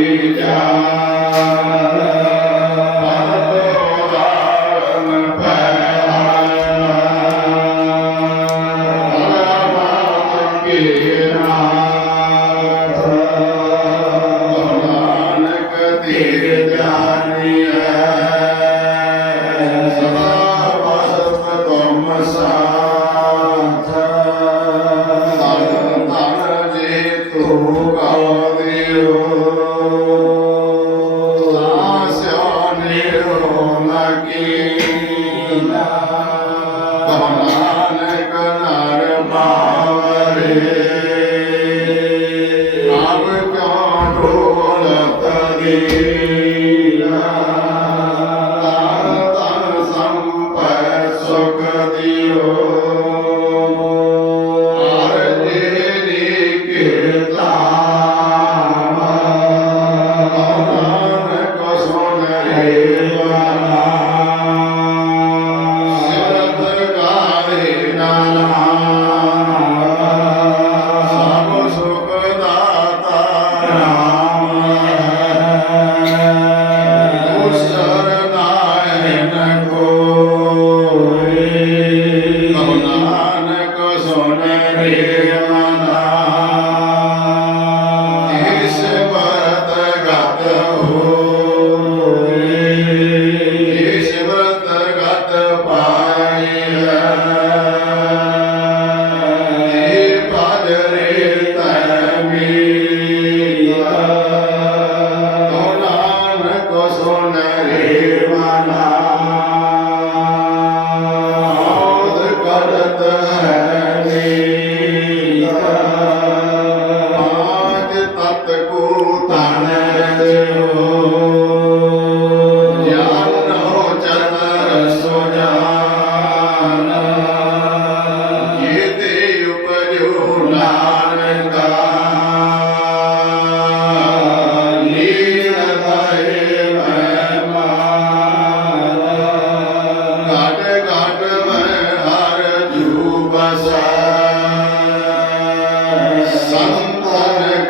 Hallelujah.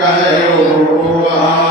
كيوم القرآن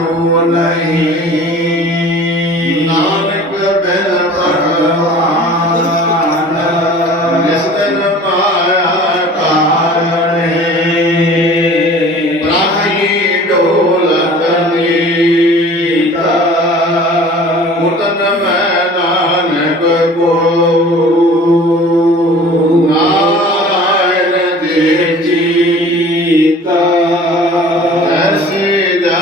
ਕਿਛੂ ਨਹੀਂ। ਨਾਨਕ ਬਿਨ ਭਗਵਾਨ ਜਿਸ ਦਿਨ ਪਾਇਆ ਕਾਰਣੇ ਰਾਹੀ ਡੋਲਤ ਨੀਤਾ ਮੁਤਨ ਮੈਂ ਨਾਨਕ ਕੋ ਨਾਰਾਇਣ ਜੀ ਜੀਤਾ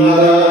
Allah.